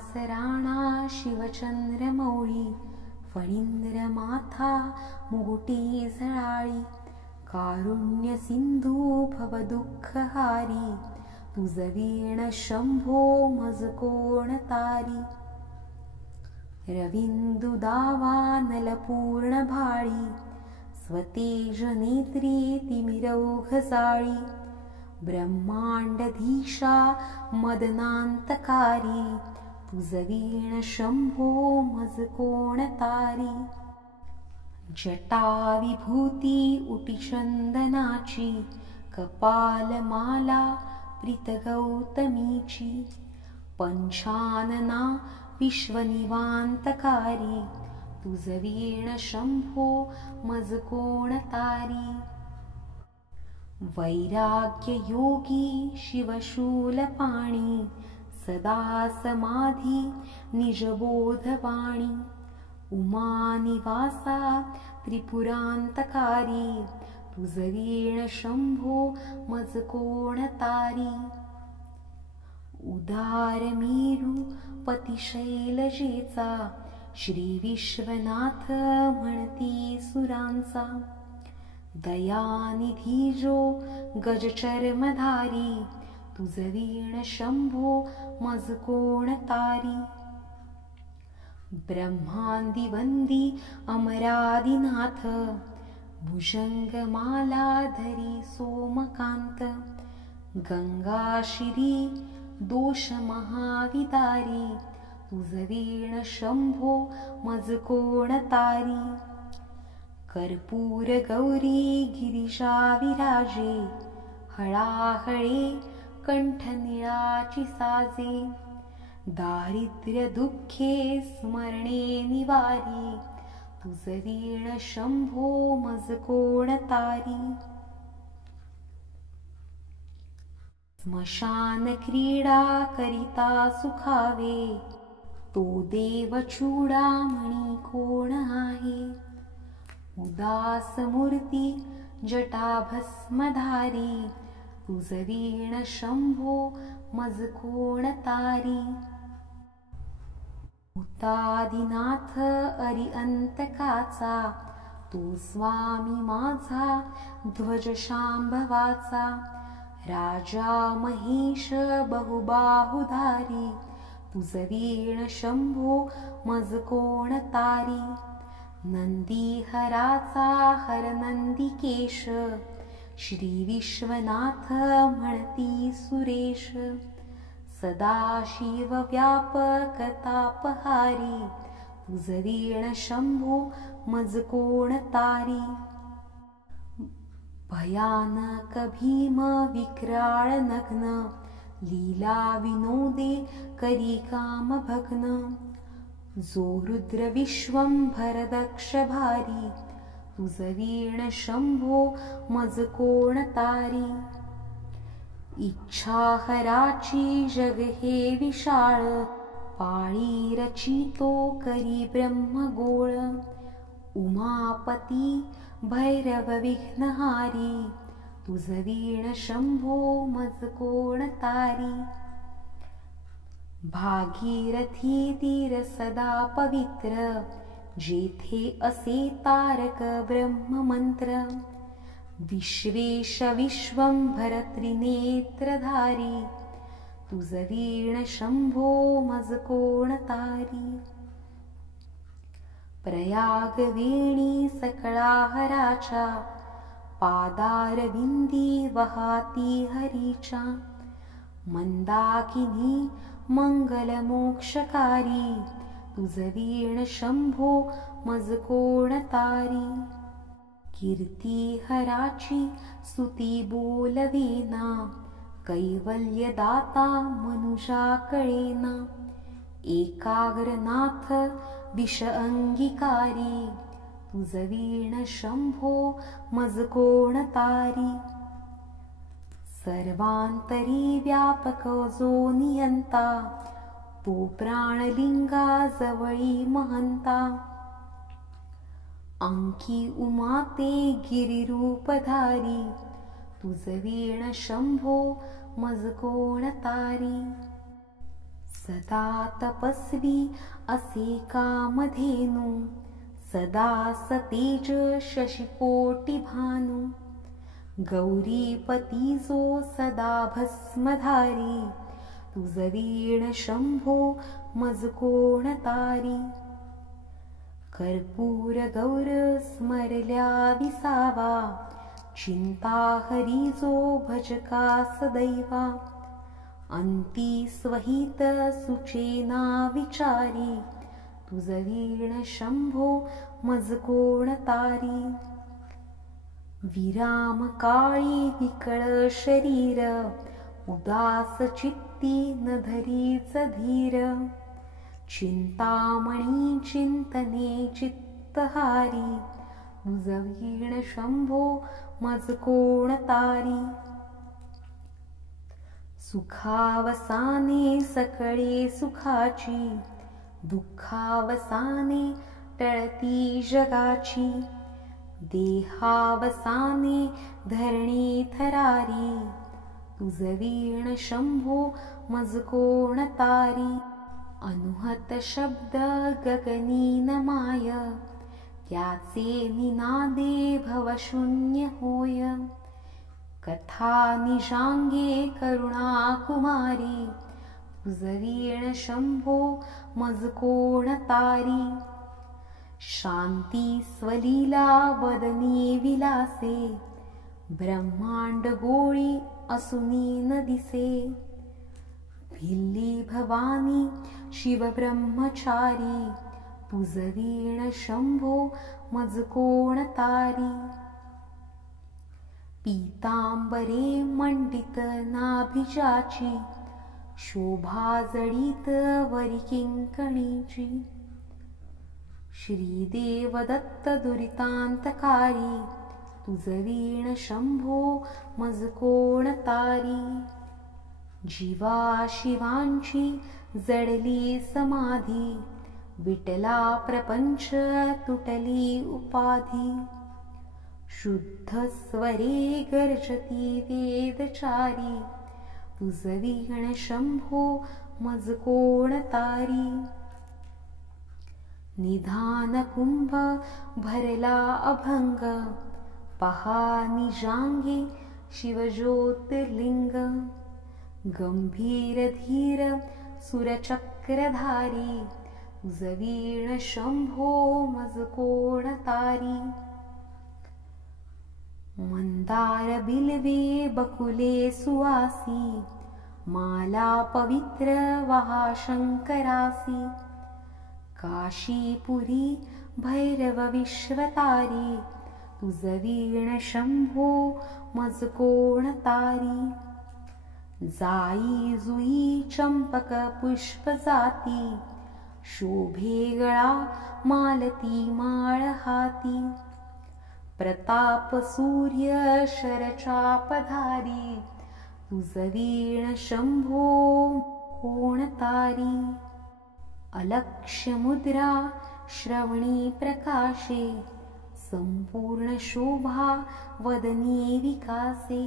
कैलास राणा शिवचंद्रमौळी, फणींद्र माथा मुकुटी झळाळी, कारुण्य सिंधू भवदुःखहारी, तुझ वीण शंभो मज कोण तारी. रविंदु दावा नलपूर्ण भाळी, स्वतेज नेत्री तिमिरौघ जाळी, ब्रह्मांडधीशा मदनांतकारी, तुझ वीण शंभो मज कोण तारी. जटा विभूती उटी चंदनाची, कपालमाला प्रीत गौतमीची, पंचानना विश्वनिवांतकारी, तुझ वीण शंभो मज कोण तारी. वैराग्य योगी शिवशूलपाणी, सदा समाधी निजबोधवाणी, उमानिवासा त्रिपुरांतकारी, तुझ वीण शंभो मज कोण तारी. उदार मेरू पतिशैलजेचा, श्री विश्वनाथ म्हणती सुरांचा, दयानिधी जो गजचर्मधारी, तुझ वीण शंभो मज कोण तारी. ब्रह्मांदिवंदी अमरादिनाथ, भुजंगमालाधरी सोमकांत, गंगाशिरी दोष महाविदारी, तुझ वीण शंभो मज कोण तारी. कर्पूर गौरी गिरिजा विराजे, हळाहळे कंठ निळाची साजे, दारिद्र्य दुःखे स्मरणे निवारी, तुझ वीण शंभो मज कोण तारी. स्मशान क्रीडा करिता सुखावे, तो देव चूडामणी कोण आहे. उदास मूर्ती जटा भस्मधारी, तुझ वीण शंभो मज कोण तारी. भूतादिनाथ अरिअंतकाचा, तो स्वामी माझा ध्वज शांभवाचा, राजा महेश बहुबाहुधारी, तुझ वीण शंभो मज कोण तारी. नंदीहराचा हर नंदिकेश, श्री विश्वनाथ म्हणती सुरेश, सदाशिव व्यापक तापहारी, तुझ वीण शंभो मज कोण तारी. भयानक भीम विक्राळ नग्न, लीला विनोदे करी काम भग्न, जो रुद्र विश्वंभर दक्ष भारी, तुझ वीण शंभो मज कोण तारी. इच्छाहराची जग हे विशाळ, पाळी रचितो करी ब्रह्मगोळ, उमापती भैरव विघ्नहारी, तुझ वीण शंभो मज कोण तारी. भागीरथी तीर सदा पवित्र, जेथे असे तारक ब्रह्ममंत्र, विश्वेश विश्वंभर त्रिनेत्रधारी, तुझ वीण शंभो मज कोण तारी. प्रयागवेणी सकळाहराच्या, पादारविंदी वहाती हरीच्या, मंदाकिनी मंगलमोक्षकारी, तुझ वीण शंभो मज कोण तारी. कीर्तिहराची स्तुती बोलवेना, कैवल्यदाता मनुजा कळेना, एकाग्रनाथ विष अंगीकारी, तुझ वीण शंभो मज कोण तारी. सर्वांतरी व्यापक जो नियंता, तो प्राणलिंगा जवळी महंता, अंकी उमाते गिरिरूपधारी, तुझ वीण शंभो मज कोण तारी. सदा तपस्वी असे कामधेनू, सदा सतेज शशिकोटी भानू. गौरीपती जो सदा भस्मधारी, तुझ वीण शंभो मज कोण तारी. कर्पूर गौर स्मरल्या विसावा, चिंता हरी जो भजका सदैवा. अंती स्वहित सुचेना विचारी, तुझ वीण शंभो मज कोण तारी. विराम काळी विकळ शरीर, उदास चित्ती न धरीच धीर. चिंतामणी चिंतने चित्तहारी, तुझ वीण शंभो मज कोण तारी. सुखावसाने सकळे सुखाची, दुःखावसाने टळती जगाची. देहावसाने धरणी थरारी, तुझ वीण शंभो मज कोण तारी. अनुहत शब्द गगनी न माय, त्याचे निनादे भवशून्य होय. कथा निजांगे करुणा कुमारी, तुझ वीण शंभो मज कोण तारी. शांती स्वलीला वदनी विलासे, ब्रह्मांड गोळी असुनी न दिसे. भिल्ली भवानी शिव ब्रह्मचारी, तुझ वीण शंभो मज कोण तारी. पीतांबरे मंडित नाभिजाची, शोभा जडित वरी किंकणीची. श्रीदेव दत्त दुरितांतकारी, तुझ वीण शंभो मज कोण तारी. जीवा शिवांची जडली समाधी, विटला प्रपंच तुटली उपाधी. शुद्ध स्वरे गर्जती वेदचारी, तुझ वीण शंभो मज कोण तारी. निधान कुंभ भरला अभंग, पहा निजांगे शिवज्योतिर्लिंग. गंभीर धीर सुरचक्रधारी, तुझ वीण शंभो मज कोण तारी. मंदार बिल्वे बकुले सुवासी, माला पवित्र वहा शंकरासी. काशीपुरी भैरव विश्वतारी, तुझ वीण शंभो मज कोण तारी. जाई जुई चंपक पुष्प जाती, शोभे गळा मालती माळ हाती. प्रताप सूर्य शरचापधारी, तुझ वीण शंभो कोण तारी. अलक्ष्य मुद्रा श्रवणी प्रकाशे, संपूर्ण शोभा वदनी विकासे.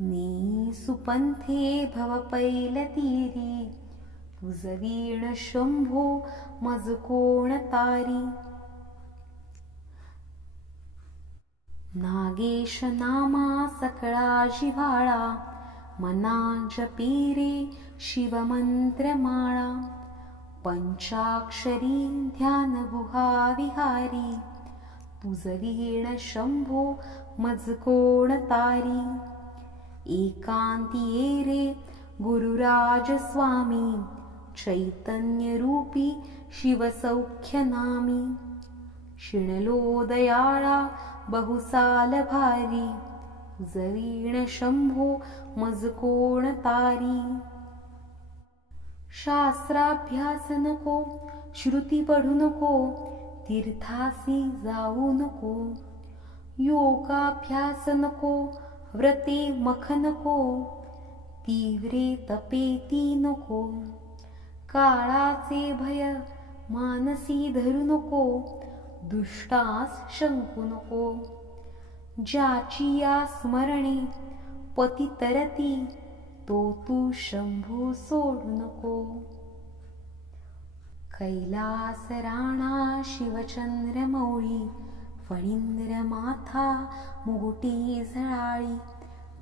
नेई सुपंथे भव पैलतीरी, तुझ वीण शंभो मज कोण तारी. नागेश नामा सकळा जिव्हाळा, मना जपी रे शिवमंत्रमाळा. पंचाक्षरी ध्यान गुहा विहारी, तुझ वीण शंभो मज कोण तारी. एकांती रे गुरुराज स्वामी, चैतन्य रूपी शिवसौख्य नामी. शिणलो दयाळा बहुसाल भारी, तुझ वीण शंभो मज कोण तारी. शास्त्राभ्यास नको, श्रुती पढू नको, तीर्थासी जाऊ नको. योगाभ्यास नको, व्रते मख नको, तीव्रे तपेती नको. काळाचे भय मानसी धरू नको, दुष्टास शंकू नको. ज्याची या स्मरणे पती तरती, तो तू शंभू सोडू नको. कैलास राणा शिवचंद्रमौळी फणींद्र माथा मुकुटी झळाळी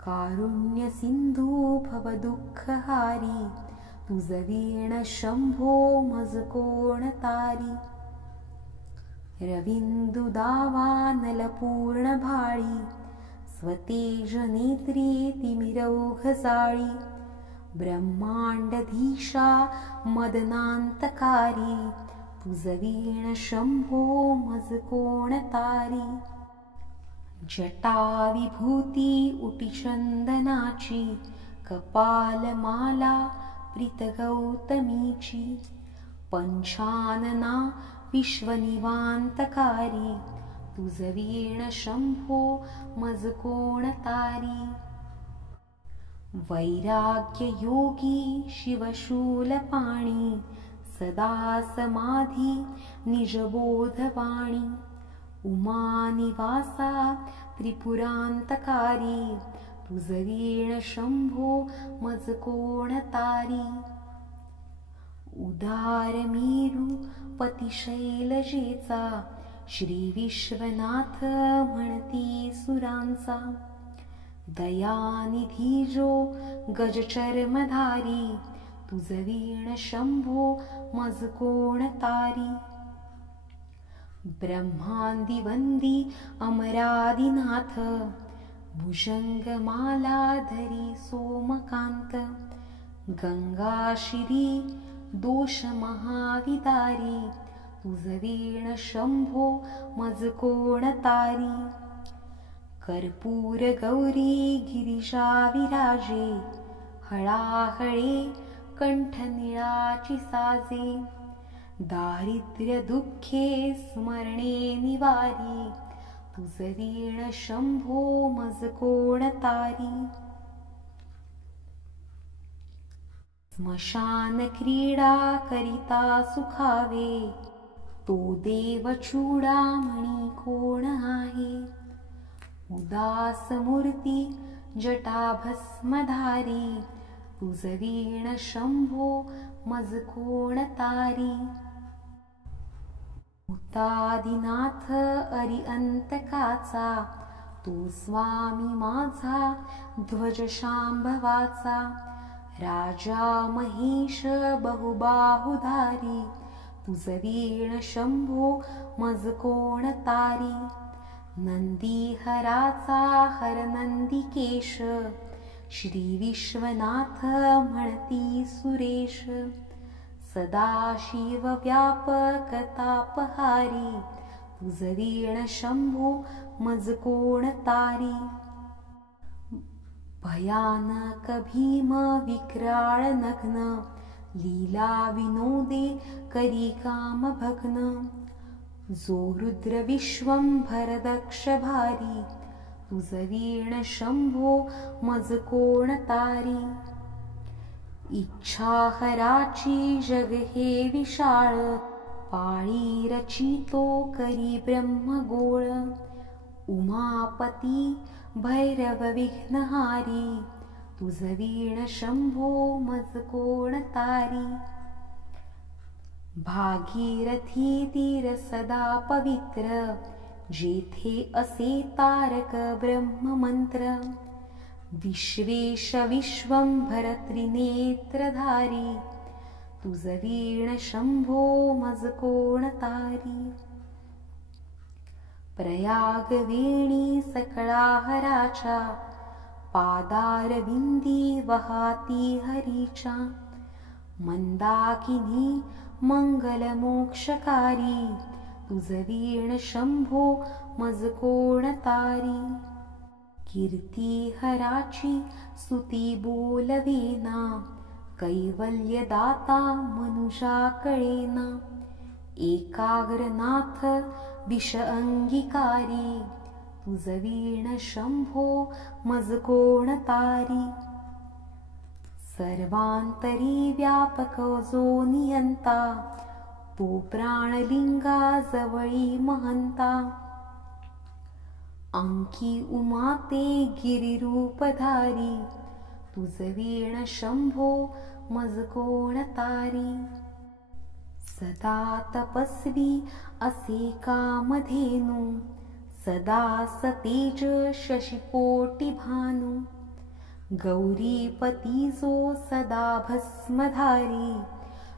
कारुण्य सिंधू भवदुःखहारी तुझ वीण शंभो मज कोण तारी रविंदु दावा नलपूर्ण भाळी स्वतेज नेत्री तिमिरौघ जाळी ब्रह्मांडधीशा मदनांतकारी तुझ वीण शंभो मज कोण तारी जटा विभूती उटी चंदनाची कपालमाला प्रीत गौतमीची पंचानना विश्वनिवांतकारी तुझ वीण शंभो मज कोण तारी वैराग्य योगी शिवशूलपाणी सदा समाधी निजबोधवाणी उमानिवासा त्रिपुरांतकारी तुझ वीण शंभो मज कोण तारी उदार मेरू पतिशैलजेचा श्री विश्वनाथ म्हणती सुरांचा दयानिधी जो गजचर्मधारी तुझ वीण शंभो मज कोण तारी ब्रह्मांदिवंदी अमरादिनाथ भुजंगमालाधरी सोमकांत गंगाशिरी दोष महाविदारी तुझ वीण शंभो मज कोण तारी कर्पूर गौरी गिरिजा विराजे हळाहळे कंठ निळाची साजे दारिद्र्य दुःखे स्मरणे निवारी तुझ वीण शंभो मज कोण तारी स्मशान क्रीडा करिता सुखावे तो देव चूडामणी कोण आहे उदास मूर्ती जटा भस्मधारी तुझ वीण शंभो मज कोण तारी भूतादिनाथ अरिअंतकाचा तू स्वामी माझा ध्वज शांभवाचा राजा महेश बहुबाहुधारी तुझ वीण शंभो मज कोण तारी नंदीहराचा हर नंदिकेश श्री विश्वनाथ म्हणती सुरेश सदाशिव व्यापक तापहारी तुझ वीण शंभो मज कोण तारी भयानक भीम विक्राळ नग्न लीला विनोदे करी काम भग्न जो रुद्र विश्वंभर दक्ष भारी तुझ वीण शंभो मज कोण तारी इच्छाहराची जग हे विशाळ पाळी रचितो करी ब्रह्मगोळ उमापती भैरव विघ्नहारी तुझ वीण शंभो मज कोण तारी भागीरथी तीर सदा पवित्र जेथे असे तारक ब्रह्ममंत्र विश्वेश विश्वंभर त्रिनेत्रधारी तुझ वीण शंभो मज कोण तारी प्रयाग वेणी सकळाहराच्या पादारविंदी वहाती हरीच्या मंदाकिनी मंगल मोक्षकारी तुझ वीण शंभो मज कोण तारी कीर्ती हराची स्तुती बोलवेना कैवल्य दाता मनुजा कळेना एकाग्रनाथ विष अंगीकारी तुझ वीण शंभो मज कोण तारी सर्वांतरी व्यापक जो नियंता तो प्राणलिंगा जवळी महंता अंकी उमाते गिरिरूपधारी तुझ वीण शंभो मज कोण तारी सदा तपस्वी असे कामधेनू, सदा सतेज शशिकोटी भानू. गौरीपती जो सदा भस्मधारी,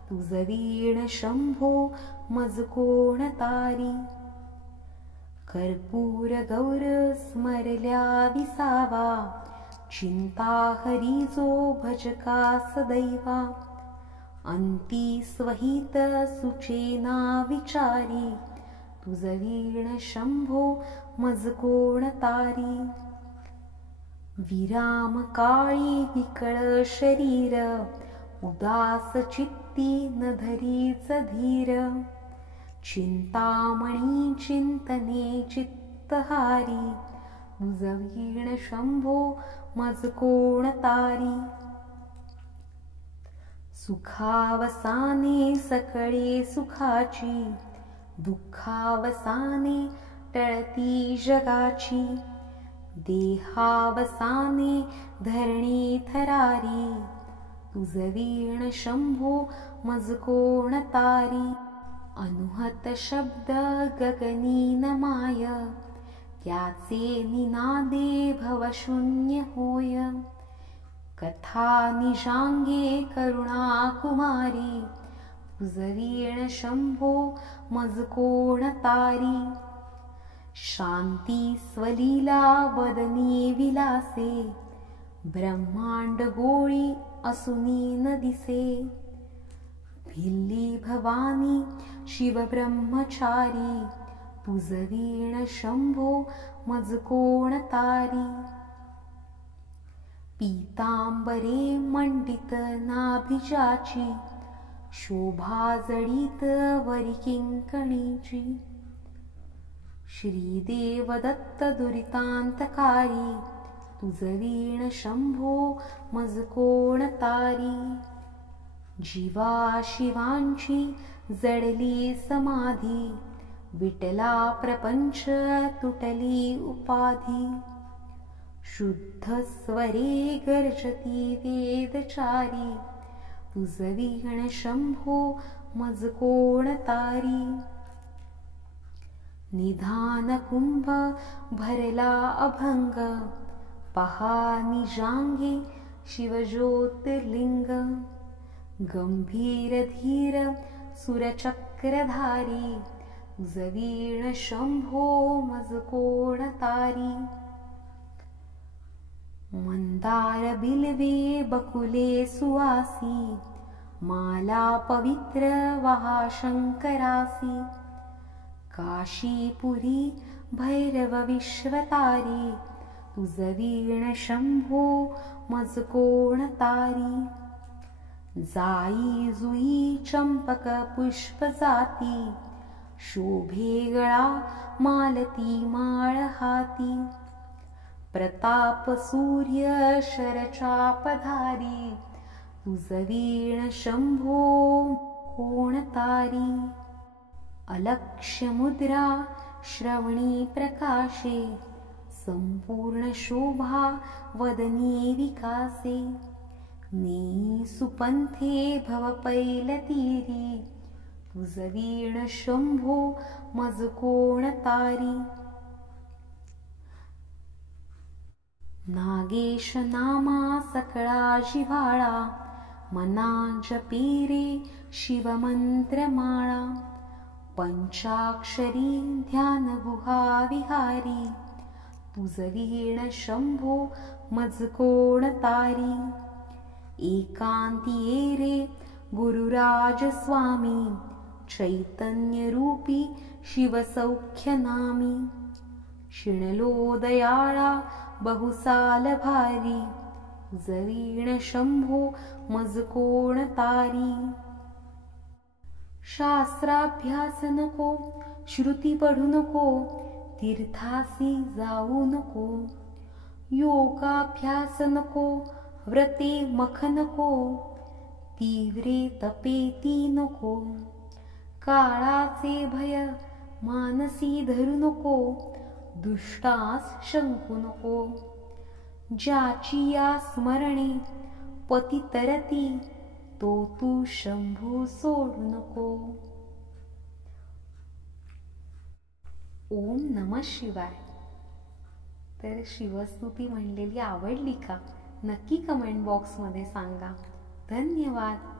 तुझ वीण शंभो मज कोण तारी. कर्पूर गौर स्मरल्या विसावा, चिंता हरी जो भजका सदैवा. अंती स्वहित सुचेना विचारी, तुझ वीण शंभो मज कोण तारी. विराम काळी विकळ शरीर, उदास चित्ती न धरीच धीर. चिंतामणी चिंतने चित्तहारी, तुझ वीण शंभो मज कोण तारी. सुखावसाने सकळे सुखाची, दुःखावसाने टळती जगाची. देहावसाने धरणी थरारी, तुझ वीण शंभो मज कोण तारी. अनुहत शब्द गगनी न माय, त्याचे निनादे भवशून्य होय. कथा निजांगे करुणा कुमारी, तुझ वीण शंभो मज कोण तारी. शांती स्वलीला वदनी विलासे, ब्रह्मांड गोळी असुनी न दिसे. भिल्ली भवानी शिव ब्रह्मचारी, तुझ वीण शंभो मज कोण तारी. पीतांबरे मंडित नाभिजाची, शोभा जडित वरी किंकणीची. श्रीदेव दत्त दुरितांतकारी, तुझ वीण शंभो मज कोण तारी. जीवा शिवांची जडली समाधी, विटला प्रपंच तुटली उपाधी. शुद्ध स्वरे गर्जती वेदचारी, तुझ वीण शंभो मज कोण तारी. निधान कुंभ भरला अभंग, पहा निजांगे शिवज्योतिर्लिंग. गंभीर धीर सुरचक्रधारी, तुझ वीण शंभो मज कोण तारी. मंदार बिल्वे बकुले सुवासी, माला पवित्र वहा शंकरासी. काशीपुरी भैरव विश्वतारी, तुझ वीण शंभो मज कोण तारी. जाई जुई चंपक पुष्प जाती, शोभे गळा मालती माळ हाती. प्रताप सूर्य शरचापधारी, तुझ वीण शंभो कोण तारी. अलक्ष्य मुद्रा श्रवणी प्रकाशे, संपूर्ण शोभा वदनी विकासे. नेई सुपंथे भव पैलतीरी, तुझ वीण शंभो मज कोण तारी. नागेश नामा सकळा जिव्हाळा, मना जपी रे शिवमंत्र माळा. पंचाक्षरी ध्यान गुहा विहारी, तुझ वीण शंभो मज कोण तारी. एकांती रे गुरुराज स्वामी, चैतन्य रूपी शिवसौख्य नामी. शिणलो दयाळा बहुसाल भारी, तुझ वीण शंभो मज कोण तारी. शास्त्राभ्यास नको, श्रुती पढू नको, तीर्थासी जाऊ नको. योगाभ्यास नको, व्रते मख नको, तीव्रे तपेती नको. काळाचे भय मानसी धरू नको, दुष्टास शंकू नको. ज्याची या स्मरणे पती तरती, तो तू शंभू सोडू नको. ओम नमः शिवाय. तर शिवस्तुती म्हणलेली आवडली का? नक्की कमेंट बॉक्समध्ये सांगा. धन्यवाद.